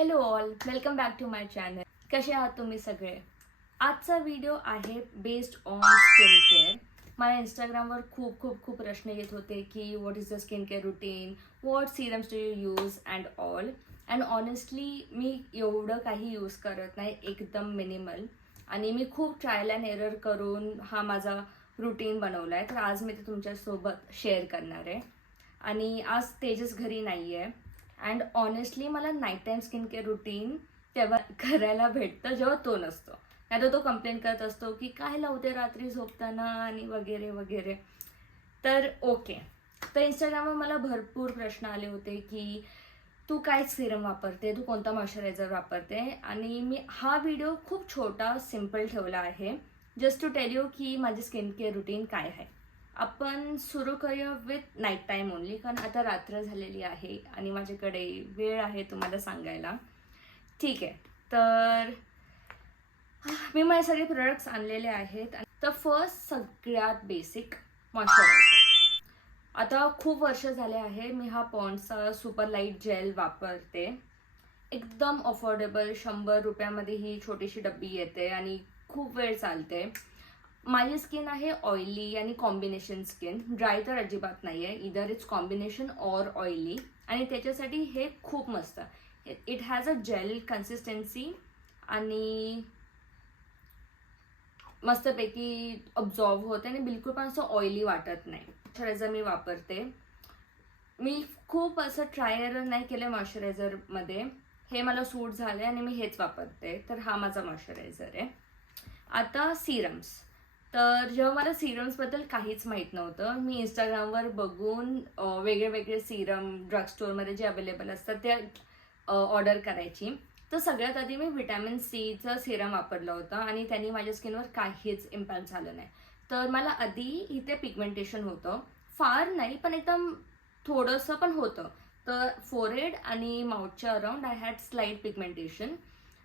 Hello all, welcome back to my channel. कसे आहात तुम्ही सगळे? आजचा व्हिडिओ आहे बेस्ड ऑन स्किन केअर. मला इंस्टाग्रामवर खूप प्रश्न येत होते की what is the skin care routine, what serums do you use and all. And honestly मी एवढं काही यूज करत नाही, एकदम मिनिमल. आणि मी खूप ट्रायल अँड एरर करून हा माझा रुटीन बनवला आहे. तर आज मी ते तुमच्यासोबत शेअर करणार आहे. आणि आज तेजस घरी नाही आहे. अँड ऑनेस्टली मला night time skin care routine तेव्हा करायला भेटतं जेव्हा तो नसतो. नाही तर तो कंप्लेन करत असतो की काय लावते रात्री झोपताना आणि वगैरे वगैरे. तर ओके, तर इंस्टाग्रामवर मला भरपूर प्रश्न आले होते की तू काय सिरम वापरते, तू कोणता मॉइश्चरायझर वापरते. आणि मी हा व्हिडिओ खूप छोटा सिम्पल ठेवला आहे, जस्ट टू टेल यू की माझी स्किन केअर रुटीन काय आहे. आपण सुरू करूया विथ नाईट टाईम ओनली, कारण आता रात्र झालेली आहे आणि माझ्याकडे वेळ आहे तुम्हाला सांगायला. ठीक आहे, तर मी माझे सगळे प्रोडक्ट्स आणलेले आहेत. तर फर्स्ट सगळ्यात बेसिक मॉइश्चरायझर. आता खूप वर्ष झाले आहे मी हा पॉन्ड्सचा सुपर लाईट जेल वापरते. एकदम अफोर्डेबल, 100 रुपयामध्ये ही छोटीशी डब्बी येते आणि खूप वेळ चालते. माझी स्किन आहे ऑइली आणि कॉम्बिनेशन स्किन. ड्राय तर अजिबात नाही आहे, either it's combination or oily. आणि त्याच्यासाठी हे खूप मस्त. It has a gel consistency आणि मस्तपैकी अब्झॉर्ब होते आणि बिलकुल पण असं ऑइली वाटत नाही. मॉइश्चरायझर मी वापरते. मी खूप असं ट्राय एरर नाही केलं मॉइश्चरायझरमध्ये. हे मला सूट झाले आणि मी हेच वापरते. तर हा माझा मॉइश्चरायझर आहे. आता सिरम्स. तर जेव्हा मला सिरम्सबद्दल काहीच माहीत नव्हतं, मी इंस्टाग्रामवर बघून वेगळे सिरम ड्रग स्टोअरमध्ये जे अवेलेबल असतात ते ऑर्डर करायची. तर सगळ्यात आधी मी व्हिटॅमिन सीचं सिरम वापरलं होतं आणि त्यांनी माझ्या स्किनवर काहीच इम्पॅक्ट झालं नाही. तर मला आधी इथे पिगमेंटेशन होतं, फार नाही पण एकदम थोडंसं पण होतं. तर फोरहेड आणि माउथच्या around I had slight pigmentation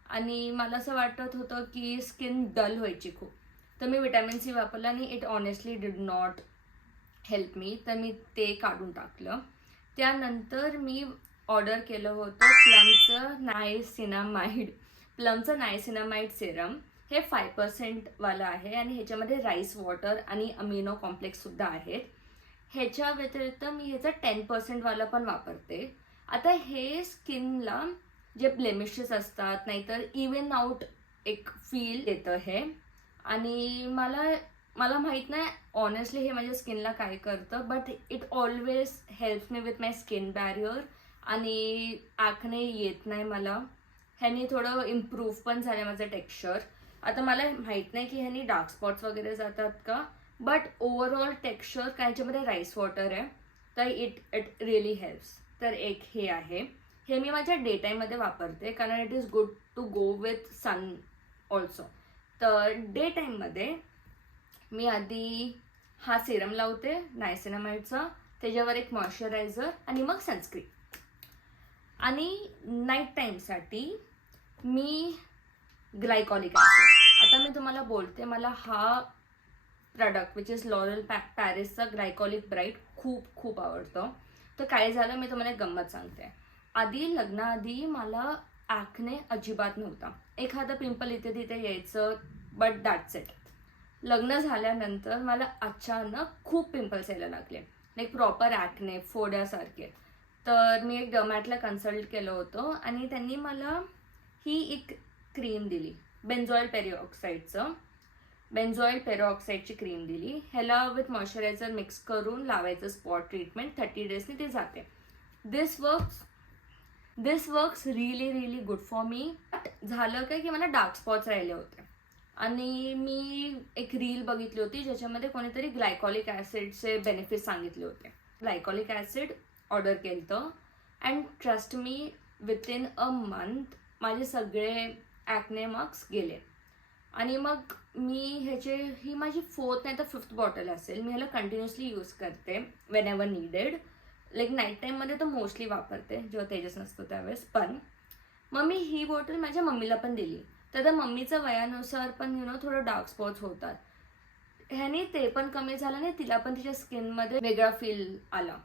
आणि मला असं वाटत होतं की स्किन डल व्हायची खूप. तर मी व्हिटॅमिन सी वापरलं आणि it honestly did not help me. तर मी ते काढून टाकलं. त्यानंतर मी ऑर्डर केलं होतं प्लमचं नायसिनामाइड सिरम. हे 5% वालं आहे आणि ह्याच्यामध्ये राईस वॉटर आणि अमिनो कॉम्प्लेक्ससुद्धा आहेत. ह्याच्या व्यतिरिक्त मी ह्याचं 10% वालं पण वापरते. आता हे स्किनला जे ब्लेमिशेस असतात नाहीतर इवन आउट एक फील देतं हे. आणि मला माहीत नाही ऑनेस्टली हे माझ्या स्किनला काय करतं, but it always helps me with my skin barrier आणि ॲक्ने येत नाही मला. ह्यानी थोडं इम्प्रूव्ह पण झालं माझं टेक्स्चर. आता मला माहीत नाही की ह्यानी डार्क स्पॉट्स वगैरे जातात का, बट ओव्हरऑल टेक्स्चर ह्याच्यामध्ये राईस वॉटर आहे, तर इट रिअली हेल्प्स. तर एक हे आहे. हे मी माझ्या डे टाईममध्ये वापरते कारण it is good to go with sun also. तर डे टाईममध्ये मी आधी हा सिरम लावते नायसिनामाइडचा, त्याच्यावर एक मॉइश्चरायझर आणि मग सनस्क्रीन. आणि नाईट टाईमसाठी मी ग्लायकॉलिक ॲसिड. आता मी तुम्हाला बोलते, मला हा प्रोडक्ट विच इज लॉरेल पॅरिसचा ग्लायकॉलिक ब्राईट खूप आवडतं. तर काय झालं मी तुम्हाला एक गंमत सांगते. लग्नाआधी मला ॲक्ने अजिबात नव्हता. एखादं पिंपल इथे तिथे यायचं, बट दॅट्स इट. लग्न झाल्यानंतर मला अचानक खूप पिंपल्स यायला लागले, लाईक प्रॉपर ॲक्ने, फोड्यासारखे. तर मी एक डर्मॅटला कन्सल्ट केलं होतं आणि त्यांनी मला ही एक क्रीम दिली, बेन्झॉईल पेरॉक्साईडची क्रीम दिली. ह्याला विथ मॉइश्चरायझर मिक्स करून लावायचं स्पॉट ट्रीटमेंट, 30 डेजनी ते जाते. This works really good for me. But झालं काय की मला डार्क स्पॉट्स राहिले होते आणि मी एक रील बघितली होती ज्याच्यामध्ये कोणीतरी ग्लायकॉलिक ॲसिडचे बेनिफिट सांगितले होते. ग्लायकॉलिक ॲसिड ऑर्डर केलं and trust me, within a month माझे सगळे ॲक्ने मार्क्स गेले. आणि मग ही माझी 4th नाही तर 5th बॉटल असेल. मी ह्याला कंटिन्युअसली यूज करते Wien ever needed. Like night टाईममध्ये तर मोस्टली वापरते जेव्हा तेजस नसतो त्यावेळेस. पण मग मी ही बॉटल माझ्या मम्मीला पण दिली. तर त्या मम्मीचं वयानुसार पण थोडं डार्क स्पॉट्स होतात. ह्याने ते पण कमी झालं आणि तिला पण तिच्या स्किनमध्ये वेगळा फील आला,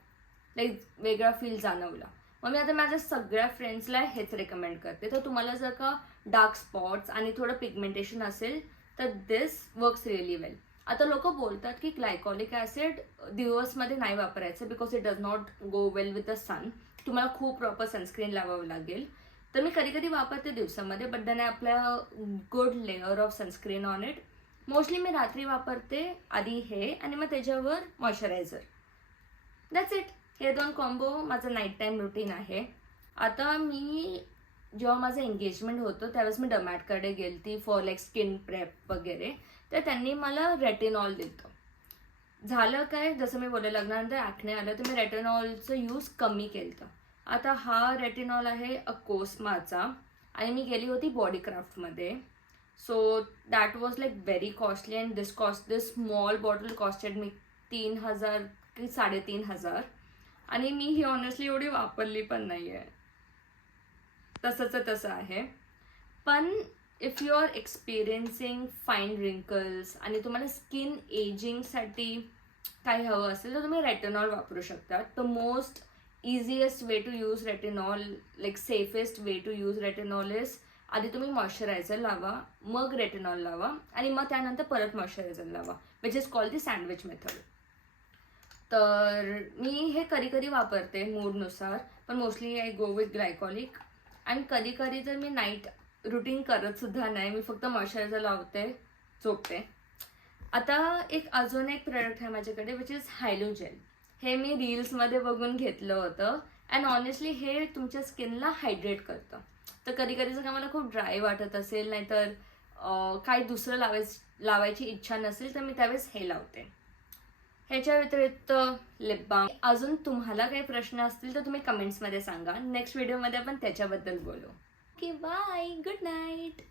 लाईक वेगळा फील जाणवला. मग मी आता माझ्या सगळ्या फ्रेंड्सला हेच रेकमेंड करते. तर तुम्हाला जर का डार्क स्पॉट्स आणि थोडं पिगमेंटेशन असेल तर दिस वर्क्स रिअली वेल. आता लोक बोलतात की ग्लायकॉलिक ॲसिड दिवसमध्ये नाही वापरायचं because it does not go well with the sun. तुम्हाला खूप प्रॉपर सनस्क्रीन लावावं लागेल. तर मी कधी कधी वापरते दिवसामध्ये, but then I apply good layer of sunscreen on it. Mostly मी रात्री वापरते आधी हे आणि मग त्याच्यावर मॉइश्चरायझर. That's it. हे 2 कॉम्बो माझं नाईट टाईम रुटीन आहे. आता मी जेव्हा माझं एंगेजमेंट होतं त्यावेळेस मी डमॅटकडे गेलती फॉर लाईक स्किन प्रेप वगैरे. तर त्यांनी मला रेटिनॉल दिलं. झालं काय, जसं मी बोलले लग्नानंतर ॲक्ने आलं तर मी रेटिनॉलचं यूज कमी केलं. आता हा रेटिनॉल आहे अकोस्माचा आणि मी गेली होती बॉडीक्राफ्टमध्ये. So that was like very costly and this small bottle costed me 3,000 की 3,500. आणि मी ही ऑनेस्टली एवढी वापरली पण नाही आहे. तसंच तसं आहे. पण if you are experiencing fine wrinkles आणि तुम्हाला स्किन एजिंगसाठी काही हवं असेल तर तुम्ही रेटिनॉल वापरू शकता. The most easiest way to use retinol, like safest way to use retinol is आधी तुम्ही मॉइश्चरायझर लावा, मग रेटिनॉल लावा आणि मग त्यानंतर परत मॉइश्चरायझर लावा, which is called the sandwich method. तर मी हे कधी कधी वापरते मूडनुसार, पण मोस्टली आय गो विथ ग्लायकॉलिक. आणि कधी कधी तर मी नाईट रुटीन करत सुद्धा नाही, मी फक्त मॉइश्चरायझर लावते, झोपते. आता अजून एक प्रोडक्ट आहे माझ्याकडे विच इज हायलोजेल. हे मी रील्समध्ये बघून घेतलं होतं अँड ऑनेस्टली हे तुमच्या स्किनला हायड्रेट करतं. तर कधी कधी जर का मला खूप ड्राय वाटत असेल नाहीतर काही दुसरं लावायची इच्छा नसेल तर मी त्यावेळेस हे लावते. ह्याच्या व्यतिरिक्त लिप बाम. अजून तुम्हाला काही प्रश्न असतील तर तुम्ही कमेंट्समध्ये सांगा. नेक्स्ट व्हिडिओमध्ये आपण त्याच्याबद्दल बोलू. Okay, bye, good night.